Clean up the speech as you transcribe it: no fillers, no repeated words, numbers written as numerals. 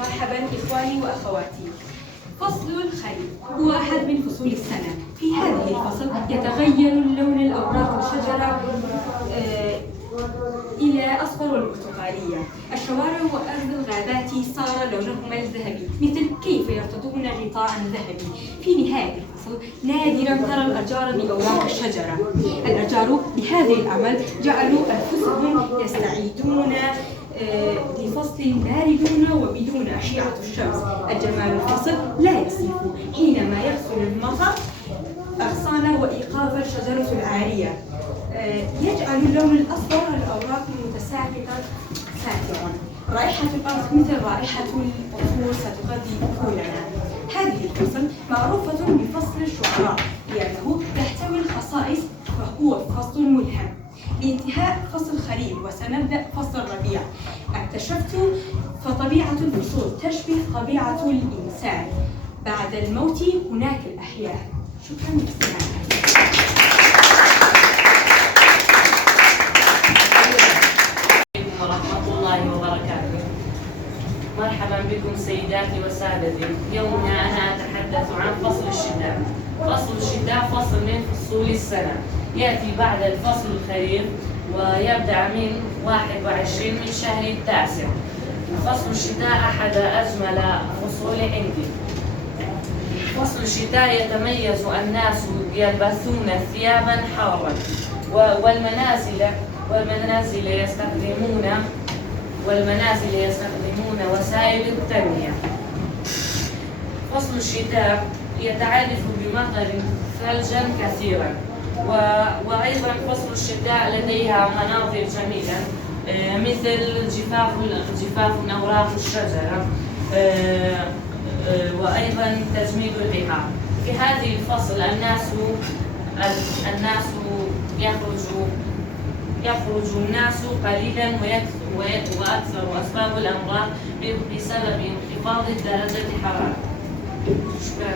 مرحبا إخواني وأخواتي. فصل الخريف هو أحد من فصول السنة. في هذه الفصل يتغير لون الأوراق الشجرة إلى أصفر والبرتقالية. الشوارع وأرض الغابات صار لونهما الذهبي، مثل كيف يرتدون غطاء ذهبي. في نهاية الفصل نادرا ترى الأشجار بأوراق الشجرة. الأشجار بهذا العمل جعلوا أنفسهم يستعيدون لفصل بارد وبدون أشعة الشمس. الجمال الفصل لا يصف حينما يغسل المطر أغصان وإيقاف الشجرة العارية، يجعل اللون الأصفر الأوراق المتساقطة ساترا. رائحة الأرض مثل رائحة العطور ستغذي أكلنا. هذه الفصل معروفة بفصل الشعراء لأنه يحتوي الخصائص، فهو فصل ملهم. بانتهاء فصل الخريف وسنبدأ فصل الربيع. اكتشفت فطبيعة الفصول تشبه طبيعة الإنسان، بعد الموت هناك الأحياء. شكرا لاستماعكم. ورحمة الله وبركاته. مرحبا بكم سيداتي وسادتي. يومنا أنا أتحدث عن فصل الشتاء. فصل الشتاء فصل من فصول السنة، يأتي بعد الفصل الخريف ويبدأ من 21 من شهر التاسع. فصل الشتاء أحد أجمل فصول عندي. فصل الشتاء يتميز الناس يلبسون ثيابا حارا، والمنازل يستخدمون وسائل التنمية. فصل الشتاء يتعرف بمطر ثلجا كثيرا، وأيضا فصل الشتاء لديها مناظر جميلة مثل جفاف أوراق الشجرة، وأيضا تجميد البحار. في هذه الفصل يخرج الناس قليلا وأكثر أسباب الأمراض بسبب انخفاض درجة الحرارة. شكرا.